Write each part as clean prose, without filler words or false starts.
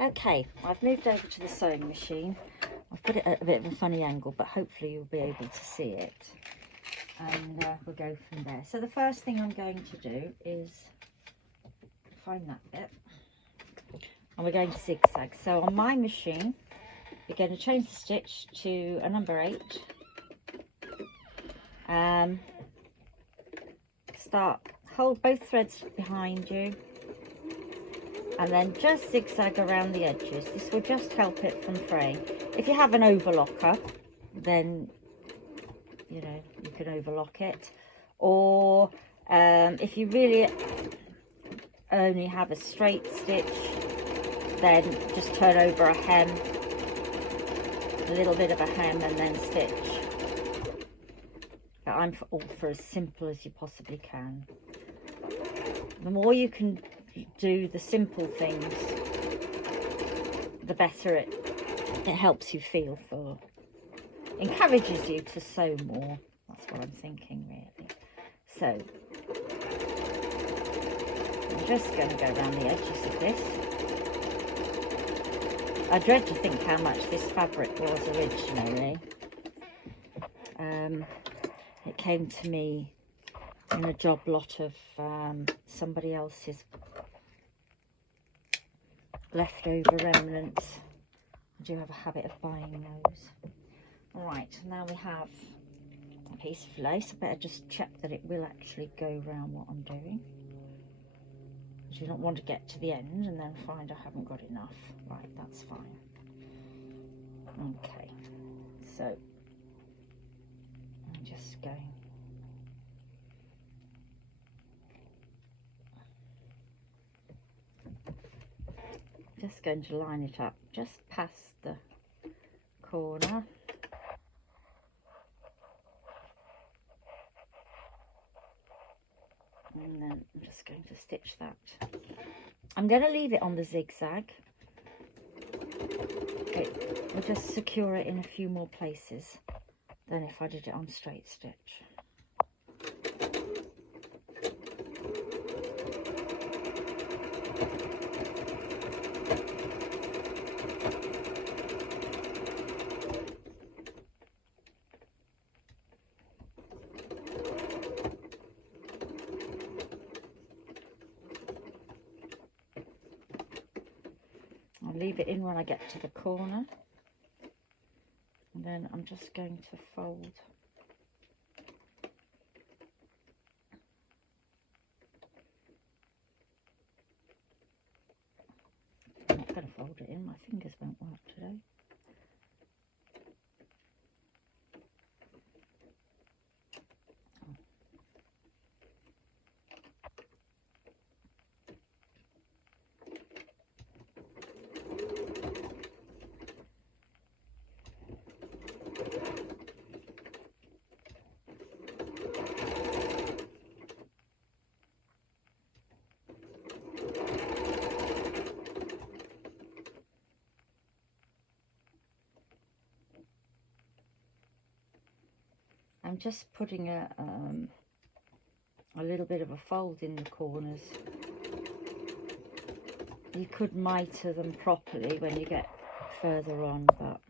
Okay, I've moved over to the sewing machine. I've put it at a bit of a funny angle, but hopefully you'll be able to see it. And we'll go from there. So the first thing I'm going to do is find that bit. And we're going to zigzag. So on my machine, we're going to change the stitch to a number 8. Hold both threads behind you. And then just zigzag around the edges. This will just help it from fraying. If you have an overlocker, then you know you can overlock it. Or if you really only have a straight stitch, then just turn over a hem, a little bit of a hem, and then stitch. But I'm all for as simple as you possibly can. The more you can do the simple things, the better it helps you feel for, encourages you to sew more. That's what I'm thinking, really. So I'm just going to go around the edges of this. I dread to think how much this fabric was originally. It came to me in a job lot of somebody else's leftover remnants. I do have a habit of buying those. Alright, now we have a piece of lace. I better just check that it will actually go around what I'm doing. I do not want to get to the end and then find I haven't got enough. Right, that's fine. Okay, so I'm just going to line it up just past the corner. And then I'm just going to stitch that. I'm going to leave it on the zigzag. It will just secure it in a few more places than if I did it on straight stitch. I'll leave it in when I get to the corner, and then I'm just going to fold I'm not going to fold it in, my fingers won't work today. I'm just putting a little bit of a fold in the corners. You could mitre them properly when you get further on, but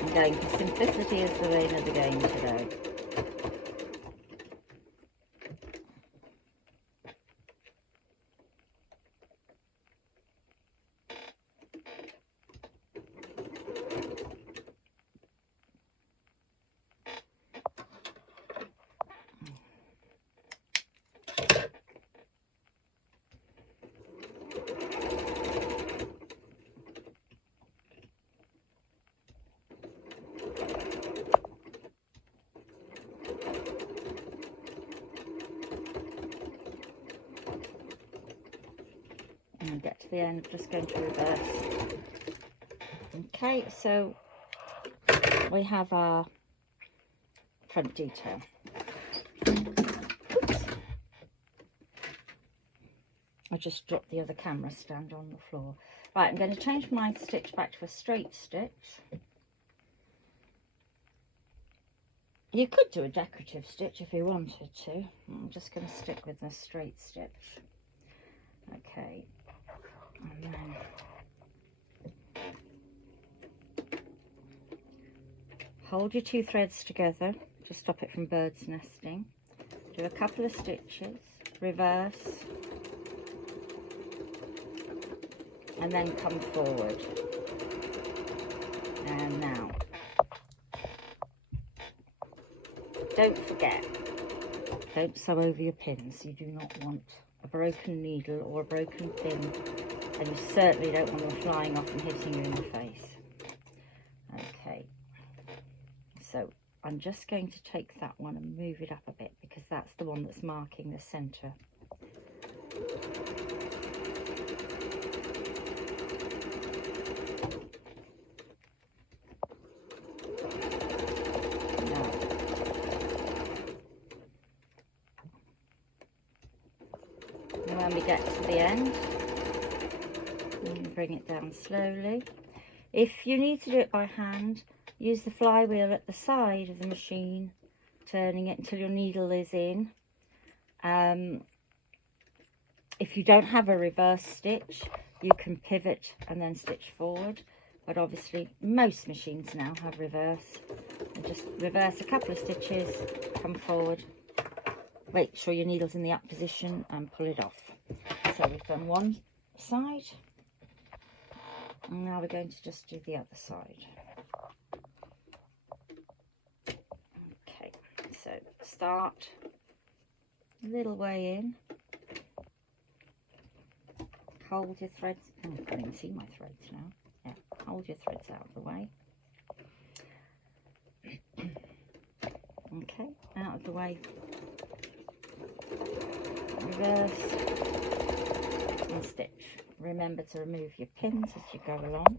I'm going for simplicity is the name of the game today. And get to the end, just going to reverse. Okay, so we have our front detail. Oops. I just dropped the other camera stand on the floor. Right, I'm going to change my stitch back to a straight stitch. You could do a decorative stitch if you wanted to. I'm just going to stick with the straight stitch. Okay, and then hold your 2 threads together to stop it from bird's nesting. Do a couple of stitches, reverse, and then come forward. And now, don't forget, don't sew over your pins. You do not want a broken needle or a broken pin, and you certainly don't want them flying off and hitting you in the face. Okay, so I'm just going to take that one and move it up a bit because that's the one that's marking the centre. When we get to the end, and bring it down slowly. If you need to do it by hand, use the flywheel at the side of the machine, turning it until your needle is in. If you don't have a reverse stitch, you can pivot and then stitch forward, but obviously most machines now have reverse. And just reverse a couple of stitches, come forward, make sure your needle's in the up position and pull it off. So we've done one side, and now we're going to just do the other side. Okay, so start a little way in, hold your threads, oh, I can't even see my threads now, yeah, hold your threads out of the way. Okay, out of the way, reverse, and stitch. Remember to remove your pins as you go along.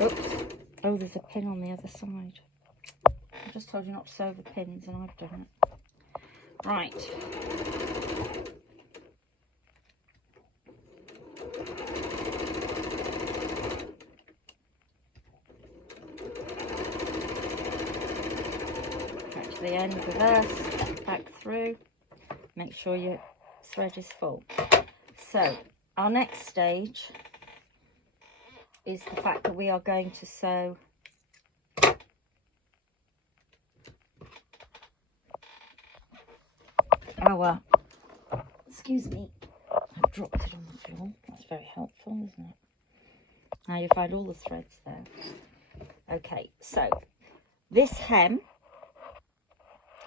Oops. Oh, there's a pin on the other side. I just told you not to sew the pins and I've done it. Right. Back to the end, reverse, back through. Make sure your thread is full. So, our next stage is the fact that we are going to sew our, excuse me, I've dropped it on the floor. That's very helpful, isn't it? Now you find all the threads there. Okay, so this hem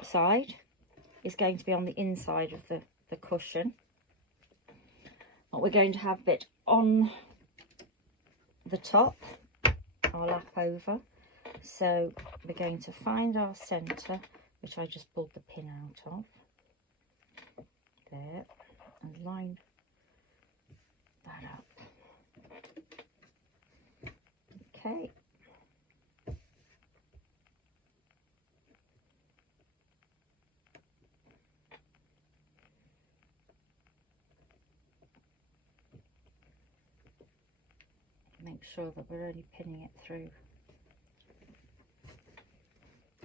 side is going to be on the inside of the cushion. But we're going to have a bit on the top, our lap over. So we're going to find our centre, which I just pulled the pin out of. There, and line that up. Okay. Make sure that we're only pinning it through.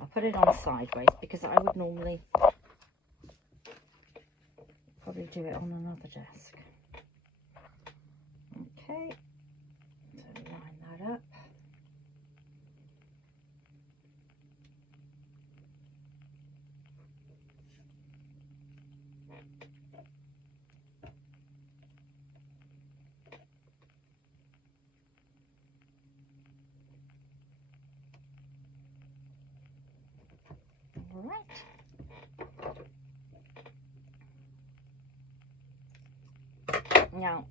I'll put it on sideways because I would normally probably do it on another desk. Okay, so line that up. All right. Now,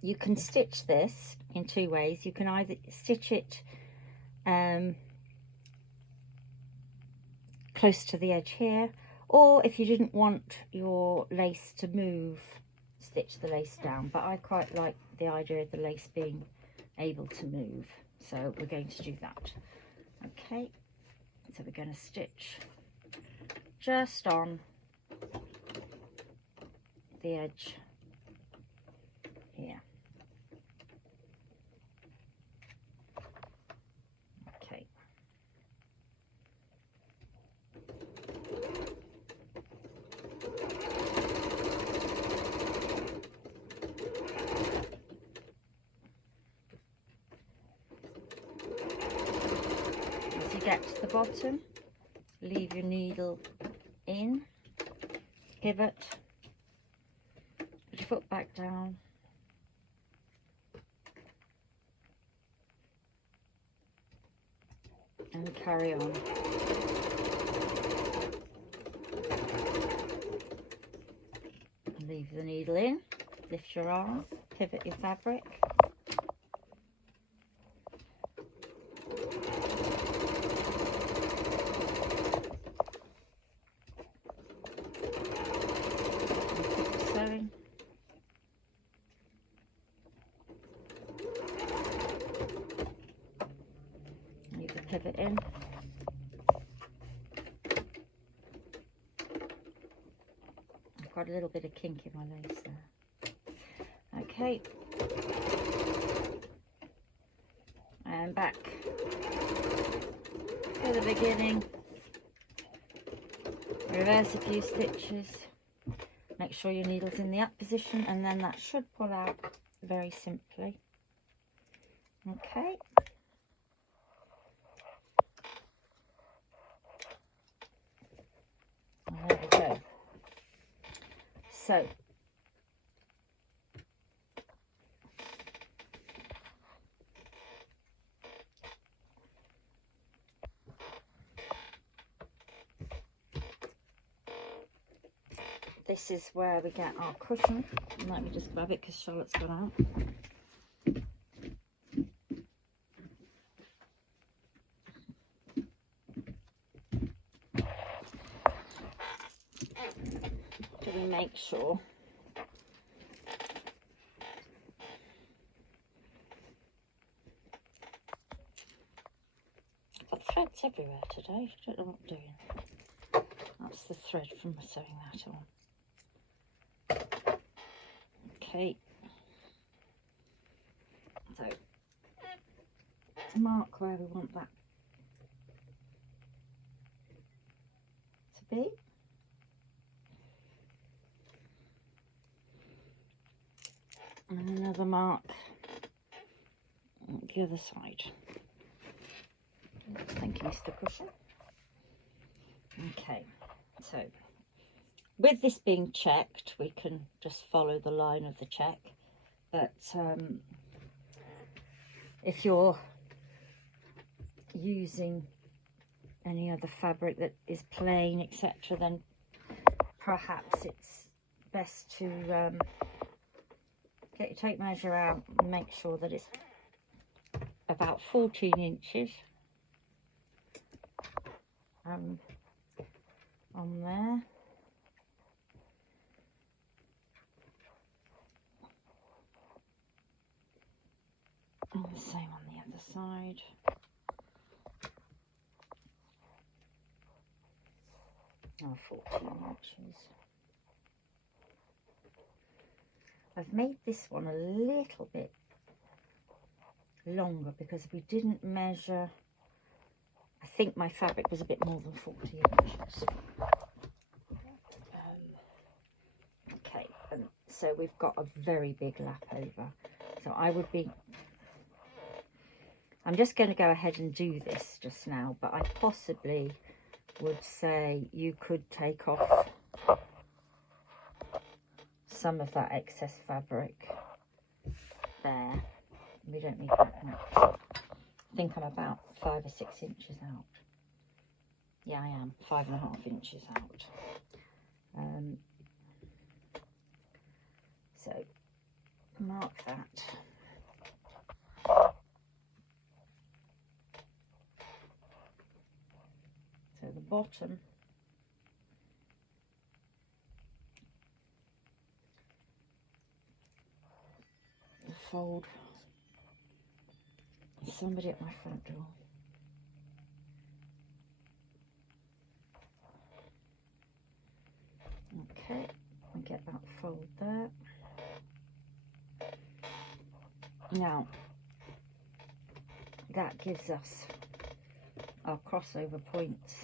you can stitch this in two ways. You can either stitch it close to the edge here, or if you didn't want your lace to move, stitch the lace down. But I quite like the idea of the lace being able to move. So we're going to do that. Okay, so we're going to stitch just on the edge here. Okay. As you get to the bottom, leave your needle in, pivot, put your foot back down, and carry on. Leave the needle in, lift your arm, pivot your fabric. Sewing. Leave the pivot in. I've got a little bit of kink in my lace there. Okay. And back to the beginning. Reverse a few stitches. Make sure your needle's in the up position, and then that should pull out very simply. Okay. And there we go. So this is where we get our cushion. And let me just grab it because Charlotte's got out. So we make sure I've got threads everywhere today. I don't know what I'm doing. That's the thread from sewing that on. Okay, so mark where we want that to be. And another mark on the other side. Thank you, Mr. Cushion. Okay, so with this being checked, we can just follow the line of the check, but if you're using any other fabric that is plain, etc., then perhaps it's best to get your tape measure out and make sure that it's about 14 inches on there. And the same on the other side. Oh, 14 inches. I've made this one a little bit longer because we didn't measure. I think my fabric was a bit more than 40 inches. Okay, and so we've got a very big lap over. So I'm just going to go ahead and do this just now, but I possibly would say you could take off some of that excess fabric there. We don't need that much. I think I'm about 5 or 6 inches out. Yeah, I am 5.5 inches out. So mark that. So the bottom fold Somebody at my front door. Okay, and get that fold there. Now, that gives us our crossover points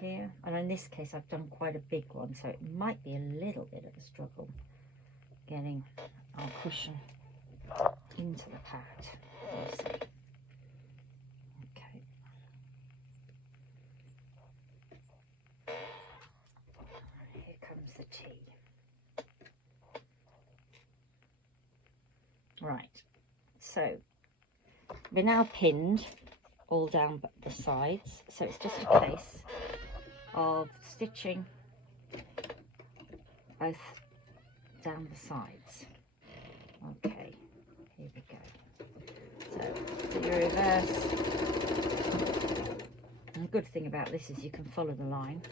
here, and in this case I've done quite a big one, so it might be a little bit of a struggle getting our cushion into the pad. We'll see. Okay. Here comes the tea. Right, so we're now pinned all down the sides, so it's just a case of stitching both down the sides. Okay, here we go. So do your reverse. And the good thing about this is you can follow the line.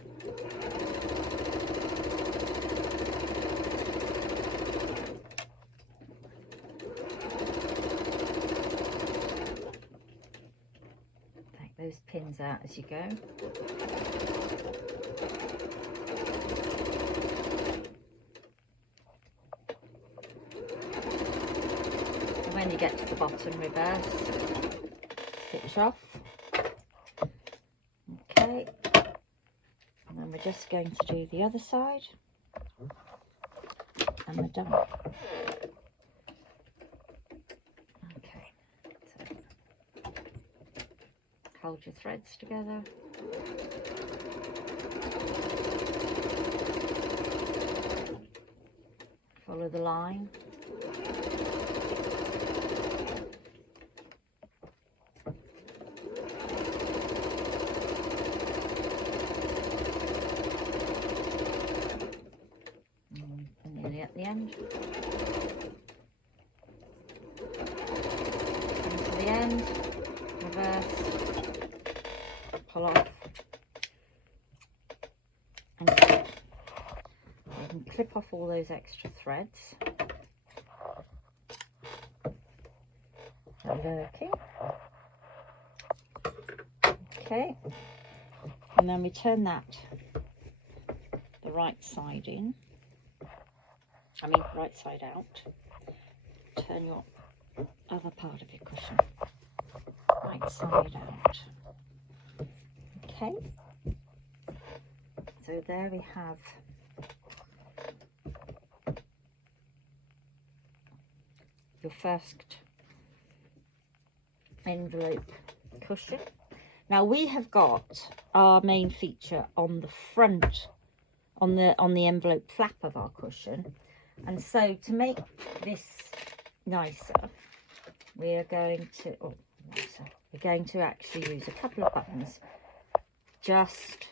Take those pins out as you go. When you get to the bottom, reverse, stitch off. Okay, and then we're just going to do the other side, and we're done. Okay, so hold your threads together. Follow the line. At the end, into the end, reverse, pull off, and stitch. You can clip off all those extra threads. Okay, and then we turn that the right side in. Right side out. Turn your other part of your cushion right side out. Okay, so there we have your first envelope cushion. Now we have got our main feature on the front, on the envelope flap of our cushion. And so to make this nicer, we are going to, we're going to actually use a couple of buttons just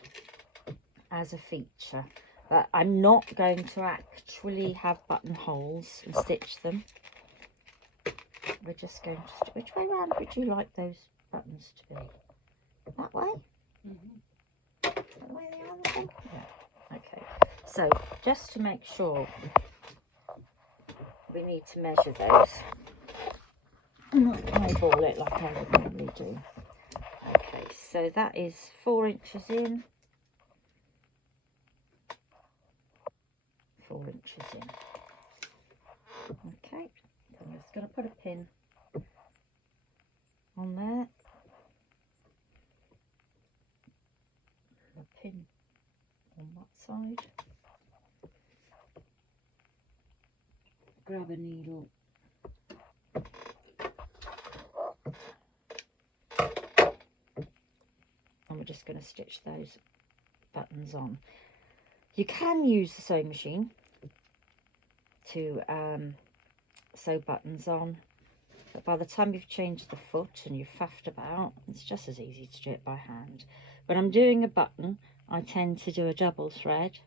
as a feature. But I'm not going to actually have buttonholes and stitch them. We're just going to, which way around would you like those buttons to be? That way? That way they are, I think? Yeah. Okay. So just to make sure, we need to measure those. Not eyeball it like I would normally do. Okay, so that is 4 inches in, 4 inches in. Okay, so I'm just going to put a pin on there, a pin on that side. Grab a needle, and we're just going to stitch those buttons on. You can use the sewing machine to sew buttons on, but by the time you've changed the foot and you've faffed about, it's just as easy to do it by hand. When I'm doing a button, I tend to do a double thread,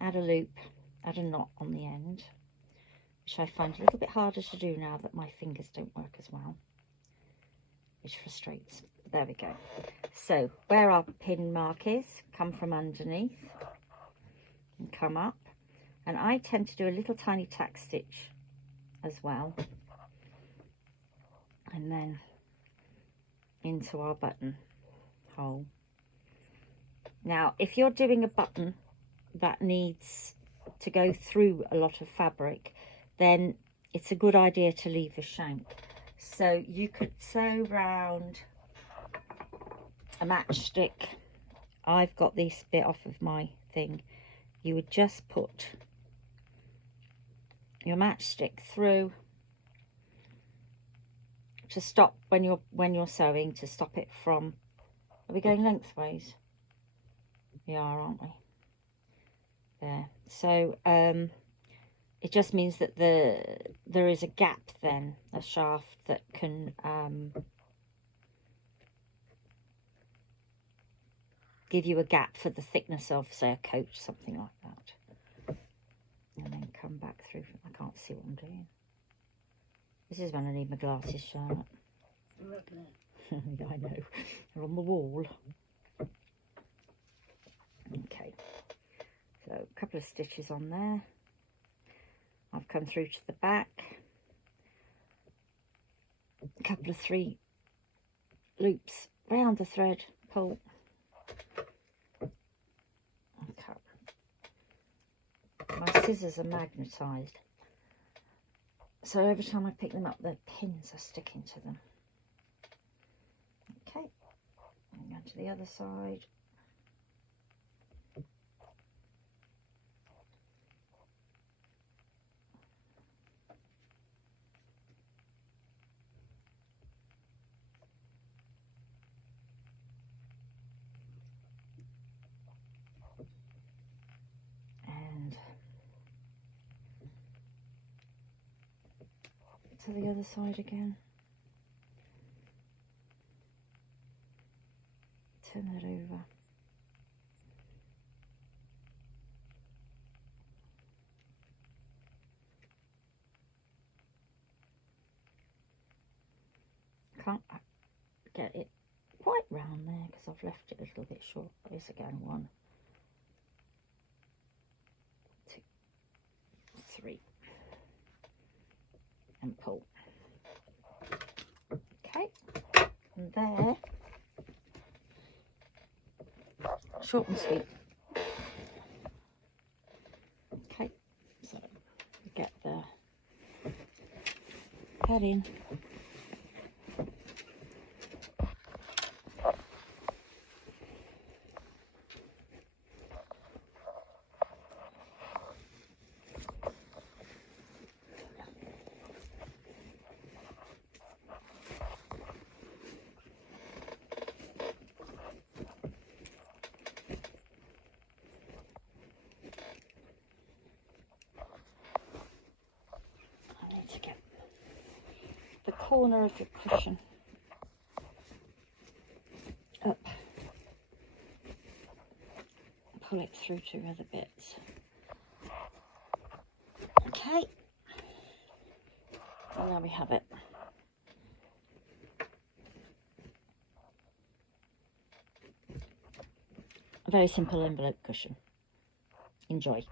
add a loop, add a knot on the end, which I find a little bit harder to do now that my fingers don't work as well, which frustrates. There we go. So where our pin mark is, come from underneath and come up, and I tend to do a little tiny tack stitch as well, and then into our button hole. Now, if you're doing a button that needs to go through a lot of fabric, then it's a good idea to leave a shank. So you could sew round a matchstick. I've got this bit off of my thing. You would just put your matchstick through to stop when you're sewing, to stop it from, are we going lengthways? We are, aren't we? There. So it just means that there is a gap then, a shaft that can give you a gap for the thickness of, say, a coat, something like that. And then come back through. I can't see what I'm doing. This is when I need my glasses, Charlotte. Yeah, I know. They're on the wall. Okay. So a couple of stitches on there. I've come through to the back. A couple of 3 loops round the thread, pull. Okay. My scissors are magnetised, so every time I pick them up, the pins are sticking to them. Okay, and go to the other side. And to the other side again. Turn that over. Can't get it quite round there because I've left it a little bit short. There's again 1, 2, 3, and pull. Okay, and there, short and sweet. Okay, so get the pad in. To get the corner of your cushion up, pull it through to other bits. Okay, and there we have it. A very simple envelope cushion. Enjoy.